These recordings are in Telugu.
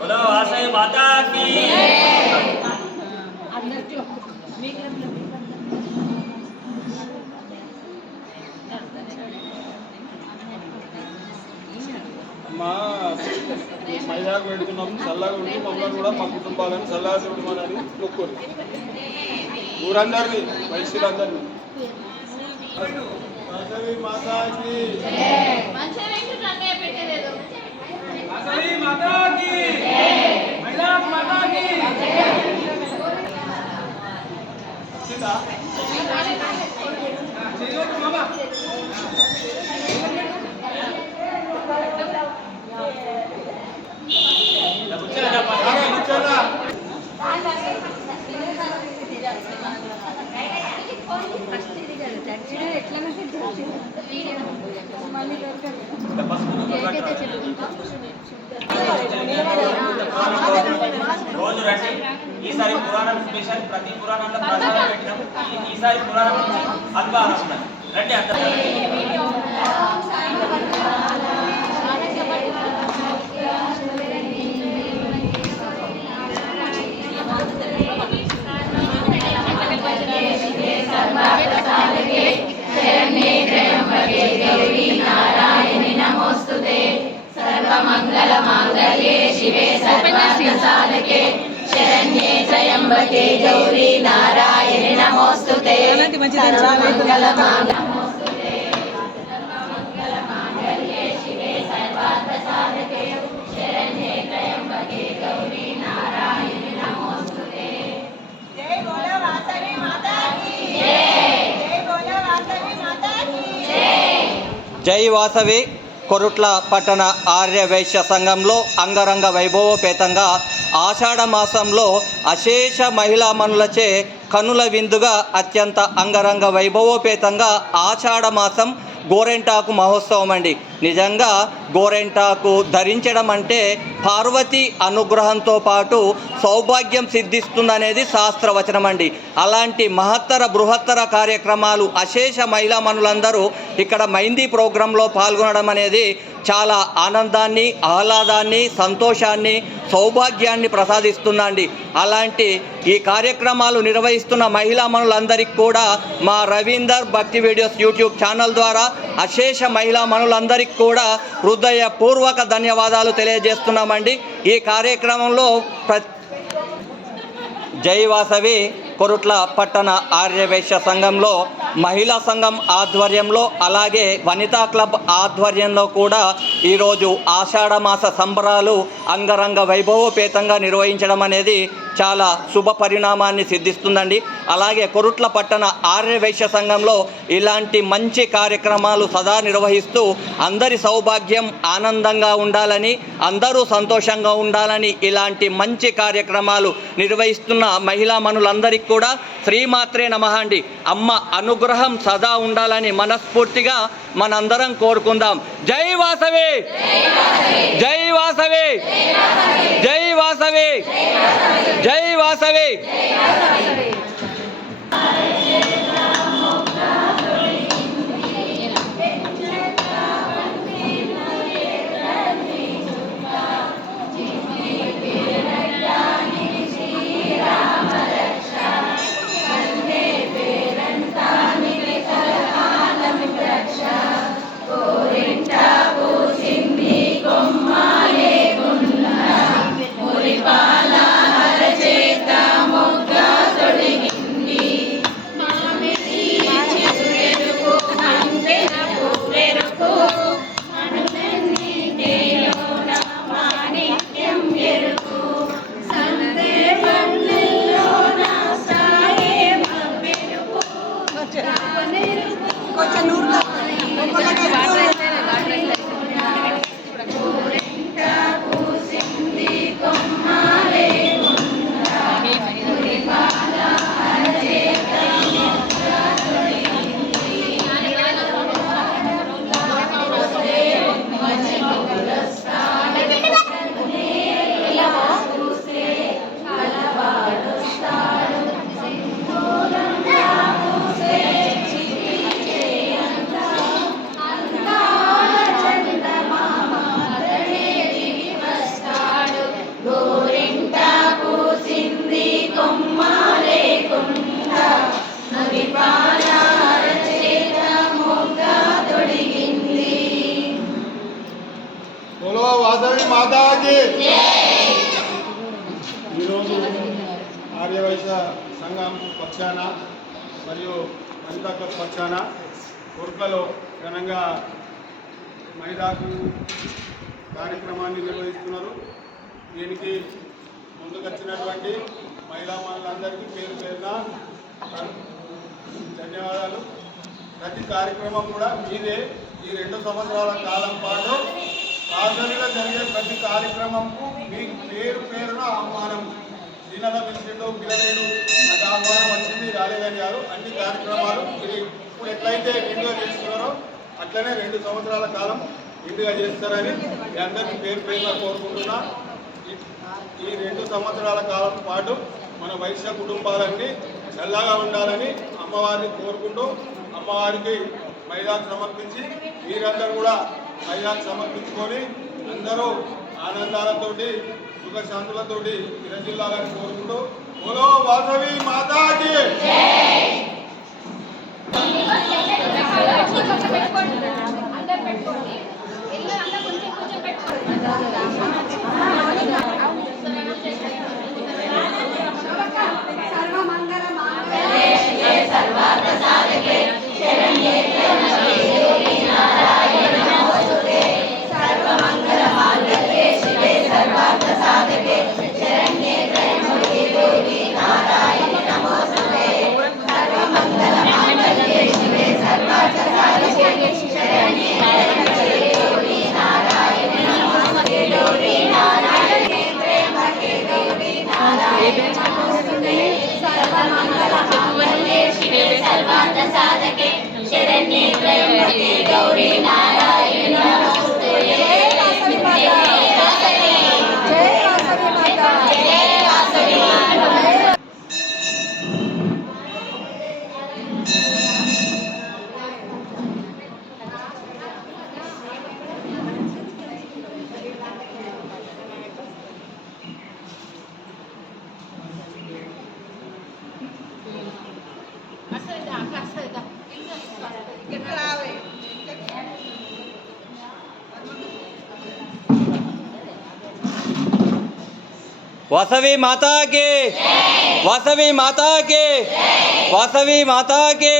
बोलो वासवी माता की మైదాకు పెడుతున్నాం. చల్లగా ఉండి మమ్మల్ని కూడా మా కుటుంబాలను చల్లగా చూడమని మొక్కురు ఊరందరినీ వైశ్యులందరినీ. వాసవి మాతాకి రోజు రండి. ఈసారి పురాణం స్పెషల్, ప్రతి పురాణంలో ప్రసాదం పెట్టాం. ఈసారి పురాణం నుంచి హల్వా వస్తున్నారు. రండి అంత सर्वमंगल मांगल्ये शिवे सर्वार्थसाधके शरण्ये त्र्यंबके गौरी नारायणि नमोस्तुते सर्वमंगल मांगल्ये शिवे सर्वार्थसाधके शरण्ये त्र्यंबके गौरी नारायणि नमोस्तुते। जय बोलो वासवी माता की जय। जय बोलो वासवी माता की जय। जय वासवी కొరుట్ల పట్టణ ఆర్య వైశ్య సంఘంలో అంగరంగ వైభవోపేతంగా ఆషాఢ మాసంలో అశేష మహిళామణులచే కనుల విందుగా అత్యంత అంగరంగ వైభవోపేతంగా ఆషాఢ మాసం గోరెంటాకు మహోత్సవం అండి. నిజంగా గోరెంటాకు ధరించడం అంటే పార్వతి అనుగ్రహంతో పాటు సౌభాగ్యం సిద్ధిస్తుందనేది శాస్త్రవచనం అండి. అలాంటి మహత్తర బృహత్తర కార్యక్రమాలు అశేష మహిళామణులందరూ ఇక్కడ మైందీ ప్రోగ్రాంలో పాల్గొనడం అనేది చాలా ఆనందాన్ని, ఆహ్లాదాన్ని, సంతోషాన్ని, సౌభాగ్యాన్ని ప్రసాదిస్తుందండి. అలాంటి ఈ కార్యక్రమాలు నిర్వహిస్తున్న మహిళామణులందరికీ కూడా మా రవీందర్ భక్తి వీడియోస్ యూట్యూబ్ ఛానల్ ద్వారా అశేష మహిళామణులందరికీ కూడా హృదయపూర్వక ధన్యవాదాలు తెలియజేస్తున్నామండి. ఈ కార్యక్రమంలో జై వాసవి కొరుట్ల పట్టణ ఆర్యవైశ్య సంఘంలో మహిళా సంఘం ఆధ్వర్యంలో అలాగే వనితా క్లబ్ ఆధ్వర్యంలో కూడా ఈరోజు ఆషాఢ మాస సంబరాలు అంగరంగ వైభవోపేతంగా నిర్వహించడం అనేది చాలా శుభ పరిణామాన్ని సిద్ధిస్తుందండి. అలాగే కొరుట్ల పట్టణ ఆర్యవైశ్య సంఘంలో ఇలాంటి మంచి కార్యక్రమాలు సదా నిర్వహిస్తూ అందరి సౌభాగ్యం ఆనందంగా ఉండాలని, అందరూ సంతోషంగా ఉండాలని ఇలాంటి మంచి కార్యక్రమాలు నిర్వహిస్తున్న మహిళామణులందరికీ కూడా శ్రీమాత్రే నమః అండి. అమ్మ అనుగ్రహం సదా ఉండాలని మనస్ఫూర్తిగా మనందరం కోరుకుందాం. జై వాసవి, జై వాసవి, జై వాసవి, జై వాసవి. మాతాకి ఈరోజు ఆర్యవైశ్య సంఘం పక్షాన మరియు వనితా క్లబ్ పక్షాన కోర్టులలో ఘనంగా మైదాకు కార్యక్రమాన్ని నిర్వహిస్తున్నారు. దీనికి ముందుకొచ్చినటువంటి మహిళా మనులందరికీ పేరు పేరున ధన్యవాదాలు. ప్రతి కార్యక్రమం కూడా మీదే. ఈ 2 సంవత్సరాల కాలం పాటు రాజధానిలో జరిగే ప్రతి కార్యక్రమంకు మీకు పేరు పేరున ఆహ్వానం. దీనిలో పిలిచిండు పిల్లలేడు నాకు ఆహ్వానం వచ్చింది రాలేదని కాదు. అన్ని కార్యక్రమాలు ఇది ఇప్పుడు ఎట్లయితే నిండుగా చేస్తున్నారో అట్లనే 2 సంవత్సరాల కాలం నిండుగా చేస్తారని మీ అందరికీ పేరు పేరున కోరుకుంటున్నా. ఈ 2 సంవత్సరాల కాలం పాటు మన వైశ్య కుటుంబాలన్నీ చల్లగా ఉండాలని అమ్మవారిని కోరుకుంటూ అమ్మవారికి మైదాకు సమర్పించి మీరందరూ కూడా మైదాకు సమర్పించుకొని అందరూ ఆనందాలతోటి సుఖశాంతులతోటి విరజిల్లాలని కోరుకుంటూ బోలో వాసవి మాతాకి वासवी माता के वासवी माता के वासवी माता के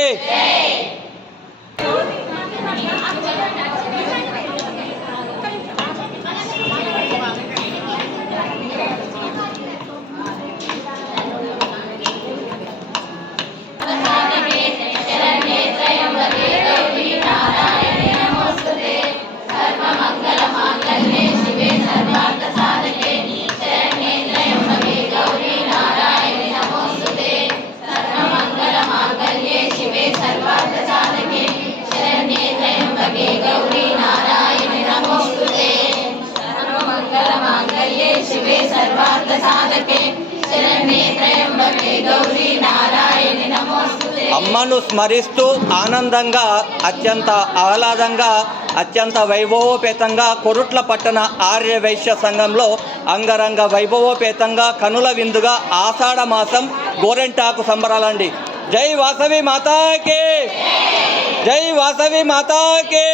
అమ్మను స్మరిస్తూ ఆనందంగా అత్యంత ఆహ్లాదంగా అత్యంత వైభవోపేతంగా కొరుట్ల పట్టణ ఆర్య వైశ్య సంఘంలో అంగరంగ వైభవోపేతంగా కనుల విందుగా ఆషాఢ మాసం గోరెంటాకు సంబరాలండి. జై వాసవి మాతాకి, జై వాసవి మాతాకి.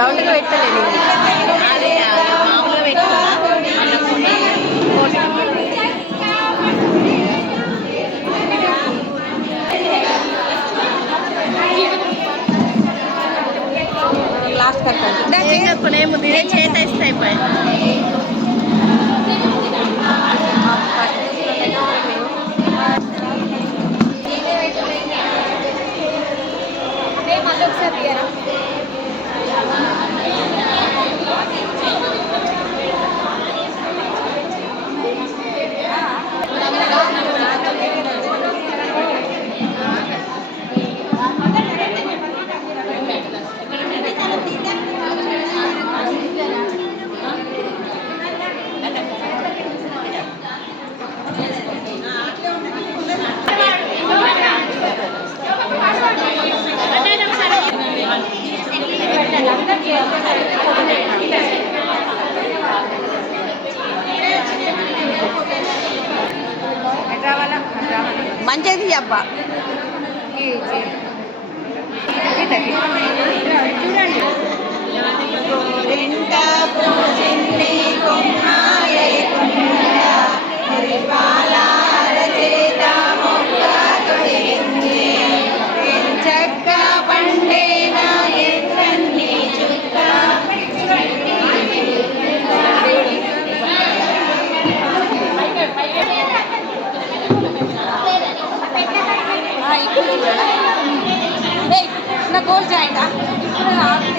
రౌండ్గా పెట్టలేదు అదే మామూలుగా పెట్టుకున్నా లాస్ట్ కట్టాను చేత ఇస్తే అయిపోయి మళ్ళీ ఒకసారి తీయరా మంచిది అబ్బా నా గోల్ జాయింట్